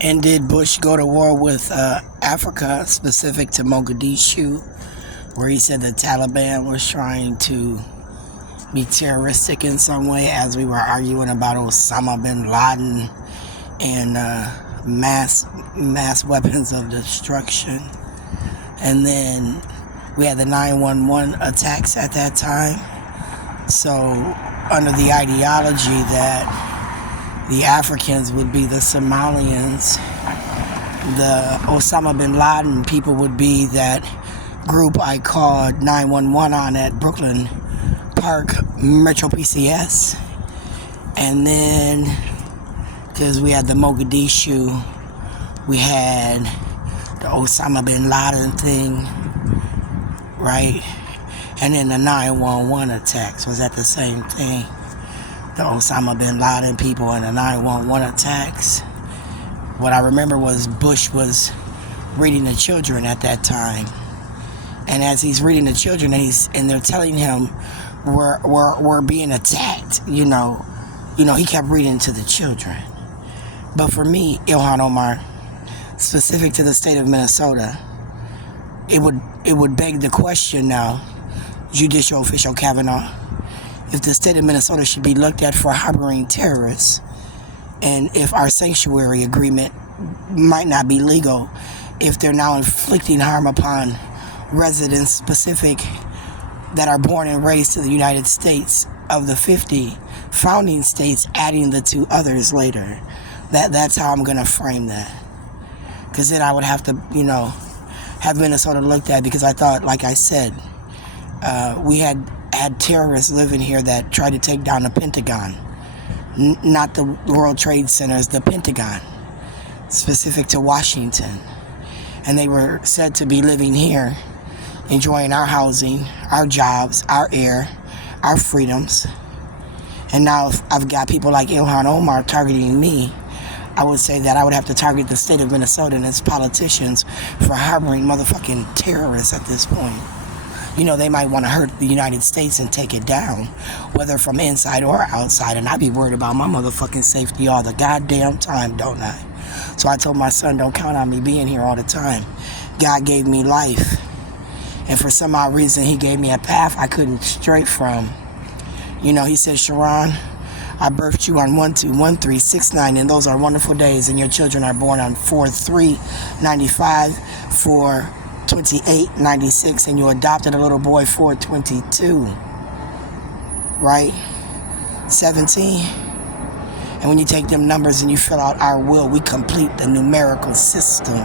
And did Bush go to war with Africa, specific to Mogadishu, where he said the Taliban was trying to be terroristic in some way, as we were arguing about Osama bin Laden and mass weapons of destruction? And then we had the 911 attacks at that time. So under the ideology that the Africans would be the Somalians, the Osama bin Laden people would be that group I called 911 on at Brooklyn Park Metro PCS. And then, because we had the Mogadishu, we had the Osama bin Laden thing, right? And then the 911 attacks. Was that the same thing? The Osama bin Laden people and the 911 attacks. What I remember was Bush was reading to children at that time. And as he's reading to children, and they're telling him we're being attacked, he kept reading to the children. But for me, Ilhan Omar, specific to the state of Minnesota, it would beg the question now, Judicial Official Kavanaugh, if the state of Minnesota should be looked at for harboring terrorists, and if our sanctuary agreement might not be legal, if they're now inflicting harm upon residents specific that are born and raised to the United States of the 50 founding states, adding the 2 others later. That's how I'm going to frame that. Because then I would have to, have Minnesota looked at, because I thought, like I said, we had terrorists living here that tried to take down the Pentagon. Not the World Trade Centers, the Pentagon, specific to Washington. And they were said to be living here, enjoying our housing, our jobs, our air, our freedoms. And now if I've got people like Ilhan Omar targeting me, I would say that I would have to target the state of Minnesota and its politicians for harboring motherfucking terrorists at this point. They might want to hurt the United States and take it down, whether from inside or outside, and I be worried about my motherfucking safety all the goddamn time, don't I? So I told my son, don't count on me being here all the time. God gave me life, and for some odd reason, he gave me a path I couldn't stray from. He said, Sharon, I birthed you on 1-2-1-3-6-9, and those are wonderful days, and your children are born on 4-3-95, 4-28-96, and you adopted a little boy 4-22, right? 17. And when you take them numbers and you fill out our will, we complete the numerical system.